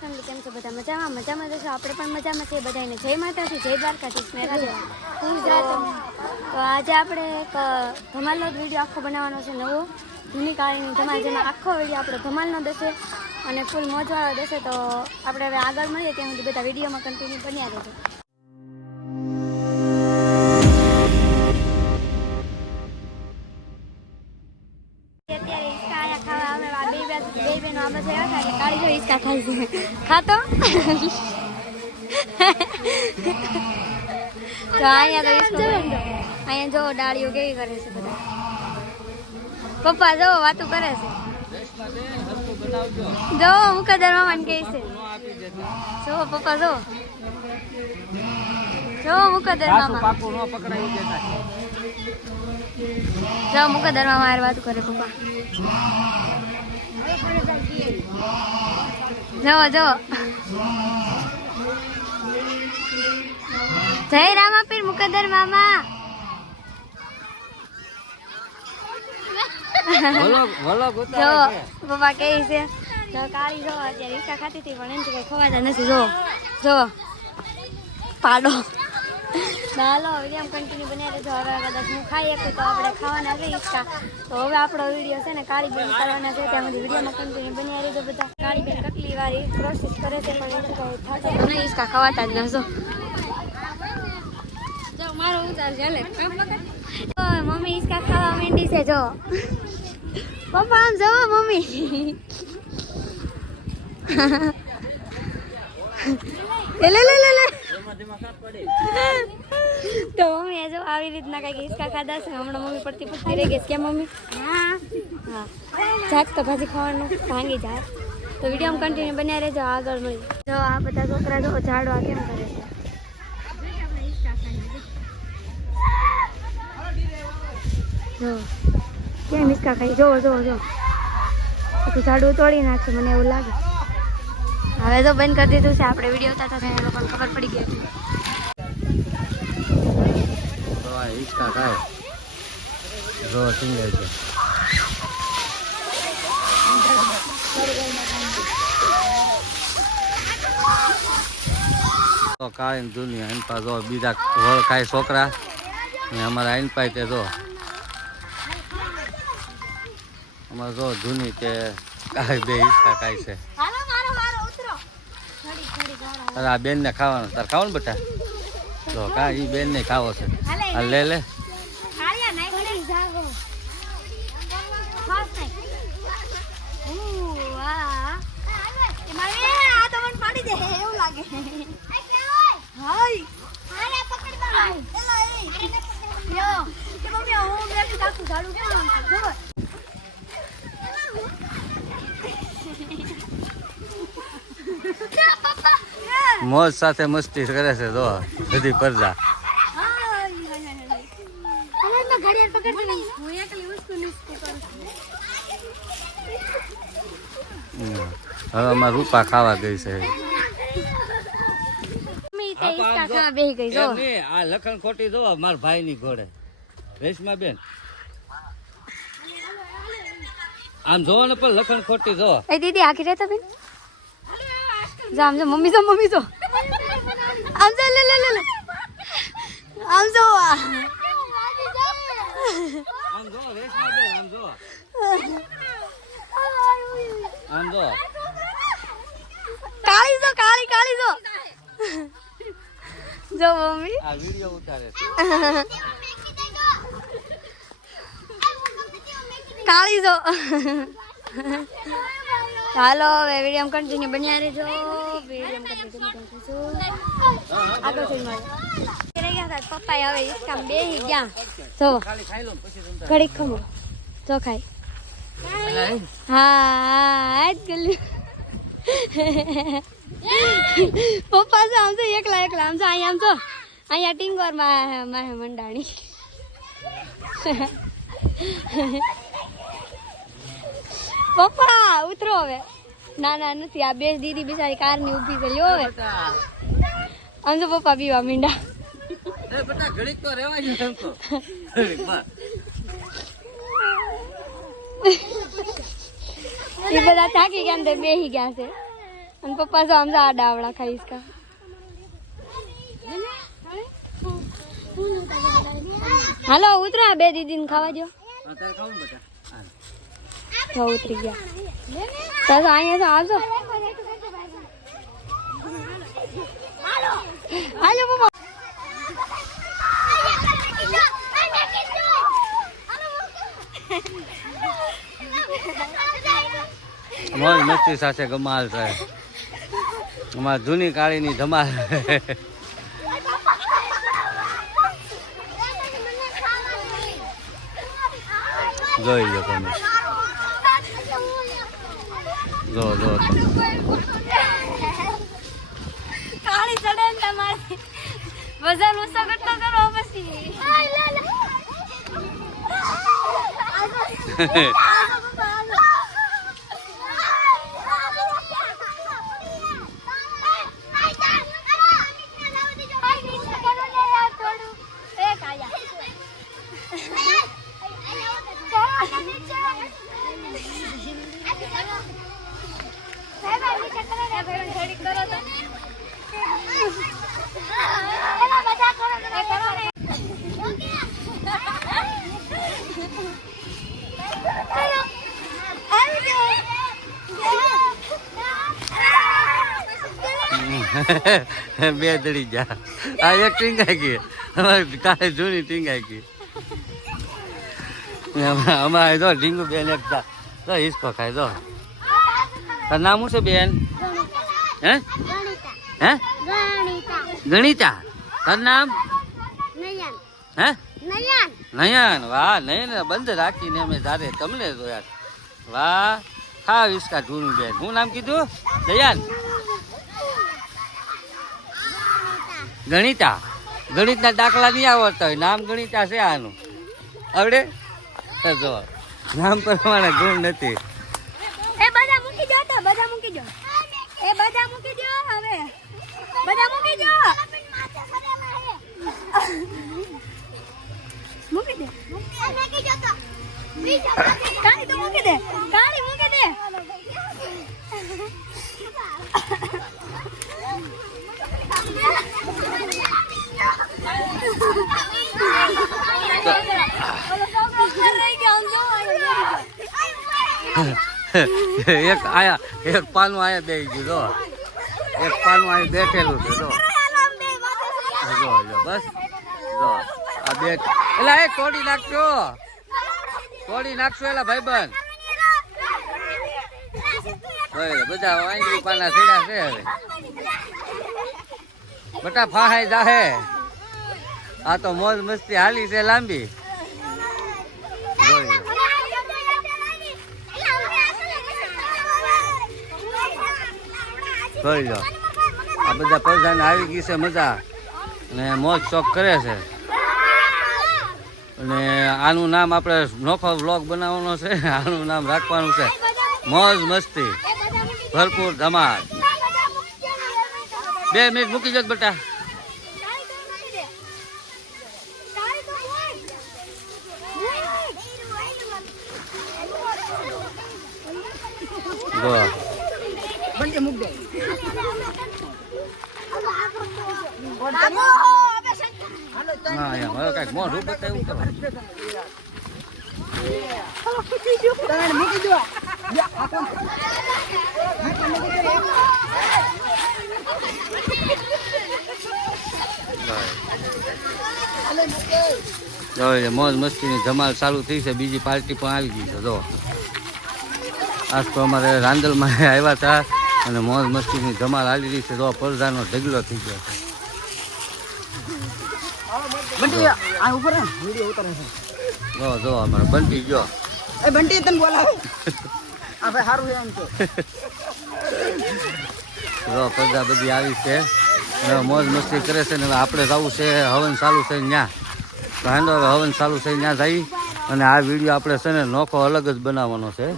Family કેમ છો? બધા મજામાં? મજામાં જશો આપણે પણ મજામાં છીએ બધાને જય માતાજી, જય દ્વારકાધીશ. હું તો આજે આપણે એક ધમાલનો જ વીડિયો આખો બનાવવાનો છે, નવો. જૂની કાળીની ધમાલ, જેમાં આખો વીડિયો આપણો ધમાલનો દેશે અને ફૂલ મોજવાળો દેશે. તો આપણે હવે આગળ મળીએ ત્યાં સુધી બધા વિડીયોમાં કન્ટિન્યુ બન્યા રહેજો. બે બેનો આ હતા કે કાળી જો હિંચકા ખાય છે ખાતો તો અહીંયા તો અહીંયા જો ડાળીઓ કેવી કરે છે બધા પપ્પા જો વાતો કરે છે જો મુકદર મામાને કહે છે જો પપ્પા જો જો મુકદર મામા જો મુકદર મામા વાત કરે પપ્પા જો જો જય રામાપીર મુકદર મામા. જો પપ્પા છે જો કાળી જો અત્યારે ઈચ્છા ખાતી હતી પણ એમ કઈ ખવાતા નથી. જો જો પાડો. ચાલો વીડિયો કન્ટિન્યુ બનાવી રહેજો. હવે કદાચ હું ખાઈ શકું તો આપણે ખાવાના છે ઈચ્છા. તો હવે આપણો વીડિયો છે ને કાળી બેન કરવાના છે. ત્યાં સુધી વિડીયોમાં કન્ટિન્યુ બનાવી રહેજો બધા. કાળી બેન કટલી વાળી પ્રોસેસ કરે છે પણ એમ કઈ થશે નહીં. ઈચ્છા ખવાતા જ નસો જો મારો ઉતાર ચાલે મમ્મી ઈસકા ખાવા માંડી છે જો. પપ્પા આમ જવો મમ્મી. લે લે લે લે. તો મમ્મી જો આવી રીતના કઈ હિંચકા ખાધા છે. હમણાં મમ્મી પડતી પડતી રહી ગઈ કેમ મમ્મી? હા. જાત તો ભાજી ખાવાનું. ભાંગી જાય તો વીડિયો કન્ટિન્યુ બન્યા રહેજો. આગળ મળી જો આ બધા છોકરા જો ઝાડવા કેમ કરે છે? જો. કેમ હિંચકા ખાઈ? જો જો જો. તું ઝાડવું તોડી નાખશે મને એવું લાગે. હવે તો બંધ કરી દીધું છે. આપણે વીડિયો ઉતારતા એ લોકોને ખબર પડી ગઈ હતી. હિંચકા ખાય જો ટીંગે છે? તો કાળી જૂની અનપા જો બીજા વળ ખાય છોકરા. ને અમારા પાય તે જો. અમારે જો જૂની તે કાળી બે હિંચકા ખાય છે. તારે આ બેન ને ખાવાનું તાર ખાવાનું બેટા? જો કા ઈ બેન ને ખાવો છે. આ લે લે. કાળિયા નાખી જાગો ફાસ્ટ નાખ ઉ વાહ એ મારે આ તો મને પાડી દે એવું લાગે હાય આરે પકડ બા એલો એ યો કે મમ્મી હું મેં તાકું ઝાડુ કેમ આમ છે જો મોજ સાથે મસ્તી કરે છે જો. બધી પરજા હવે અમારે રૂપા ખાવા ગઈ છે. આ લખન ખોટી જો માર ભાઈ ની ઘોડે. રેશમા બેન. આમ જોવો ને પણ લખણ ખોટી જો દીદી આખી રહેતા બેન? જો આમ જો મમ્મી જો મમ્મી જો. આમ જો લે લે લે લે. આમ જો આમ જો રેશમા બેન આમ જો. આમ જો. કાળી જો કાળી કાળી જો. જો મમ્મી. આ વિડિયો ઉતારે કાળી જો. હાલો હવે વીડિયો કન્ટિન્યુ બન્યા રહેજો. પપ્પા આમ તો એકલા એકલા આમ તો અહીંયા આમ તો અહીંયા ટીંગોરમાં મંડાણી પપ્પા ઉતરો હવે. ના ના નથી આ બે દીદી બિચારી કારની છે લ્યો હવે. આમ તો પપ્પા પીવા મીંડા એ બેટા ઘડીક તો એમ તો. એ બધા થાકી ગયા ને તે બેહી ગયા છે. અને પપ્પા તો આમ આ ડાવડા ખાઈશ કા હાલો ઉતરો બે દીદીને ખાવા દો. તો ઉતરી ગયા. તો અહીંયા તો આવજો હાલો પપ્પા મોજ મસ્તી સાથે ગમાલ છે. અમારા જૂની કાળીની ધમાલ જોઈ લો તમે. જો જો. કાળી ચડે ને તમારે. વજન ઓછો કરતો કરો પછી? બે દડી જા. આ એક ટીંગાઈ ગઈ. અમારી કાલે જૂની ટીંગાઈ ગઈ. અમારે જો ઢીંગુ બેન એક તો હિસકો ખાય જો. તારું નામ શું છે બેન? હે? હે? ગણિતા. તારું નામ? હે? નયન. વાહ નયન બંધ રાખીને અમે તારે તમને જોયા વાહ. ખા વિસ્કા જૂનું બેન. શું નામ કીધું? દયાન ગણિતા. ગણિતના દાખલા નહીં આવડતા હોય નામ ગણિતા છે આનું. આવડે? જો. નામ પ્રમાણે ગુણ નથી. એ બધા મૂકી દો તો બધા મૂકી દો. એ બધા મૂકી દો હવે. બધા મૂકી દો. મૂકી દે. તો મૂકી દે કાળી મૂકી દે ઓલો છોકરો ઘર રહી ગયો આમ જો એક આયા, એક પાનું આયા બે ગયું, જો. એક પાનું આયા બેઠેલું છે, જો. જો જો, બસ. જો, આ બે એલા, એ તોડી નાખજો. તોડી નાખશો એલા, ભાઈબંધ. બધા વાંગી પાના સીડા છે હવે. બટા ફાહાઈ જાહે. આ તો મોજ મસ્તી હાલી છે લાંબી જોઈ લો. જોઈ લો આ બધા પ્રધાન આવી ગઈ છે મજા. અને મોજ શોખ કરે છે. અને આનું નામ આપણે નોખો વ્લોગ બનાવવાનો છે. આનું નામ રાખવાનું છે. મોજ મસ્તી. ભરપૂર ધમાલ. બે મિનિટ મૂકી જત બેટા. જો હા એમ. હવે કાંઈક બતાવ્યું કરો જો મોજ મસ્તીની ધમાલ ચાલુ થઈ છે બીજી પાર્ટી પણ આવી ગઈ છે જો. આજ તો અમારે રાંદલમાં આવ્યા હતા. અને મોજ મસ્તીની ધમાલ હાલી રહી છે જો પડદાનો ઢગલો થઈ ગયો છે. જો જો અમારે બંટી ગયો. એ બંટી તને બોલાવે? આ ભાઈ સારું એમ તો. જો પડદા બધી આવી છે. હવે મોજ મસ્તી કરે છે ને આપણે જવું છે હવન ચાલુ છે ત્યાં તો હવે હવન ચાલુ છે ત્યાં જઈ અને આ વીડિયો આપણે છે ને નોખો અલગ જ બનાવવાનો છે.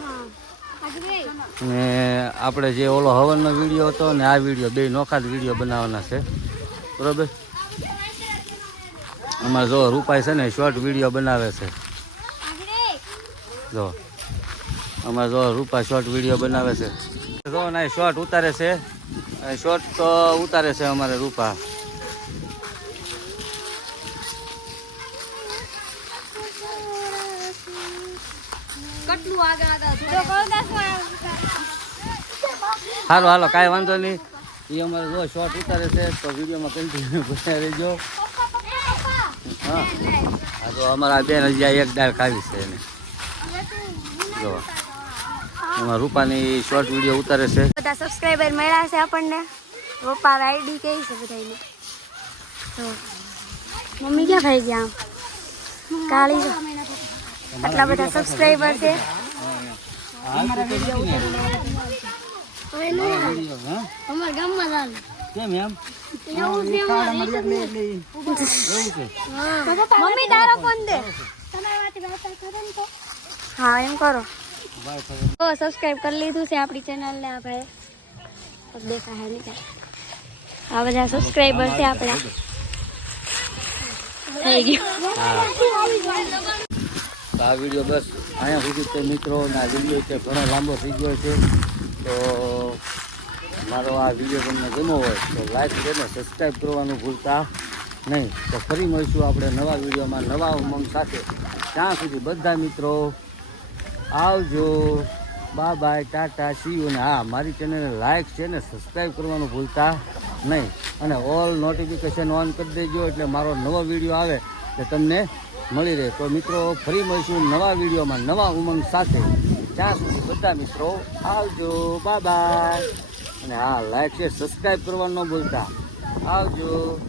ને આપણે જે ઓલો હવનનો વીડિયો હતો ને આ વીડિયો બે નોખા જ વીડિયો બનાવવાના છે. બરોબર? અમારે જો રૂપાઈ છે ને શોર્ટ વીડિયો બનાવે છે. જો અમારે જો રૂપા શોર્ટ વીડિયો બનાવે છે. જો ના શોર્ટ ઉતારે છે. શોર્ટ તો ઉતારે છે અમારે રૂપા. કેટલું આગળ હતા? હાલો હાલો, કાંઈ વાંધો નહીં. એ અમારે જો શોર્ટ ઉતારે છે, તો વિડીયોમાં કન્ટિન્યુ બન્યા રહેજો. હા. હા તો અમારા બેન હજી એક દાળ ખાવી છે એને. જો. એમાં રૂપાની શોર્ટ વીડિયો ઉતારે છે. બધા સબસ્ક્રાઈબર મળ્યા છે આપણને. પપ્પા આઈડી કેવી છે બધાને મમ્મી ક્યાં ખાઈ ગયા? કાળી આટલા બધા સબસ્ક્રાઈબર છે. અમારા વિડિયો ઉતારેલો અમારા ગામમાં ચાલે કેમ એમ એવું છે મમ્મી તારો ફોન દે હા એમ કરો તો સબસ્ક્રાઇબ કરી લીધું છે આપણી ચેનલને આપણે દેખા હે નહીં આ બધા સબસ્ક્રાઇબર છે આપણા થઈ ગયું આ વિડીયો બસ અહીંયા સુધી તે મિત્રો આ વીડિયો છે, ઘણો લાંબો થઈ ગયો છે, તો મારો આ વીડિયો તમને ગમ્યો હોય તો લાઈક કરીને સબસ્ક્રાઈબ કરવાનું ભૂલતા નહીં. તો ફરી મળીશું આપણે નવા વિડીયોમાં, નવા ઉમંગ સાથે. ત્યાં સુધી બધા મિત્રો આવજો. Bye bye tata see you ને હા, મારી ચેનલને લાઈક છે ને સબસ્ક્રાઈબ કરવાનું ભૂલતા નહીં. અને ઓલ નોટિફિકેશન ઓન કરી દેજો એટલે મારો નવો વીડિયો આવે. એટલે તમને મળી રહે. તો મિત્રો, ફરી મળીશું નવા વિડીયોમાં, નવા ઉમંગ સાથે. ત્યાં સુધી બધા મિત્રો આવજો. Bye bye. અને હા લાઈક છે સબસ્ક્રાઈબ કરવાનું ન ભૂલતા. આવજો.